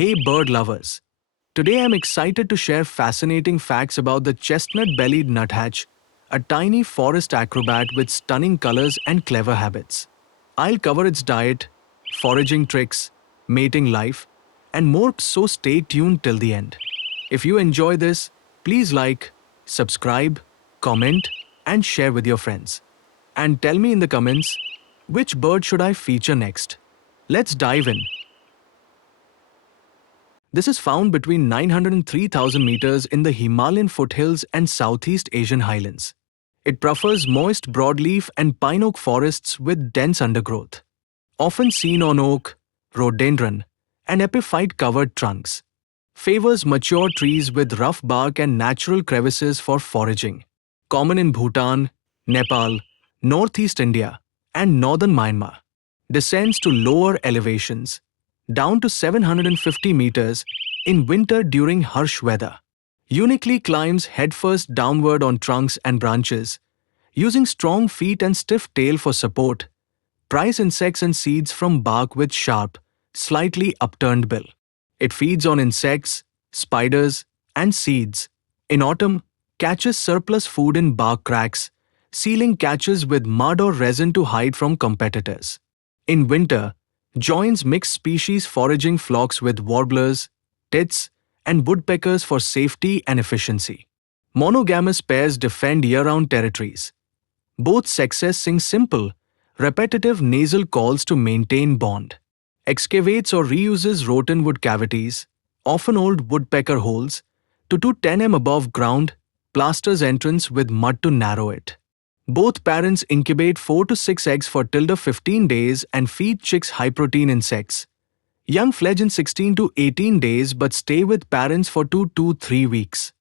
Hey bird lovers! Today I'm excited to share fascinating facts about the chestnut bellied nuthatch, a tiny forest acrobat with stunning colors and clever habits. I'll cover its diet, foraging tricks, mating life, and more, so stay tuned till the end. If you enjoy this, please like, subscribe, comment, and share with your friends. And tell me in the comments, which bird should I feature next? Let's dive in. This is found between 900 and 3000 meters in the Himalayan foothills and Southeast Asian highlands. It prefers moist broadleaf and pine oak forests with dense undergrowth, often seen on oak, rhododendron, and epiphyte covered trunks. Favors mature trees with rough bark and natural crevices for foraging. Common in Bhutan, Nepal, northeast India, and northern Myanmar. Descends to lower elevations, down to 750 meters in winter during harsh weather. Uniquely climbs headfirst downward on trunks and branches, using strong feet and stiff tail for support. Pries insects and seeds from bark with sharp, slightly upturned bill. It feeds on insects, spiders, and seeds. In autumn, catches surplus food in bark cracks, sealing catches with mud or resin to hide from competitors. In winter, joins mixed species foraging flocks with warblers, tits, and woodpeckers for safety and efficiency. Monogamous pairs defend year-round territories. Both sexes sing simple, repetitive nasal calls to maintain bond. Excavates or reuses rotten wood cavities, often old woodpecker holes, to 10 m above ground, plasters entrance with mud to narrow it. Both parents incubate 4 to 6 eggs for till 15 days and feed chicks high-protein insects. Young fledge in 16 to 18 days but stay with parents for 2 to 3 weeks.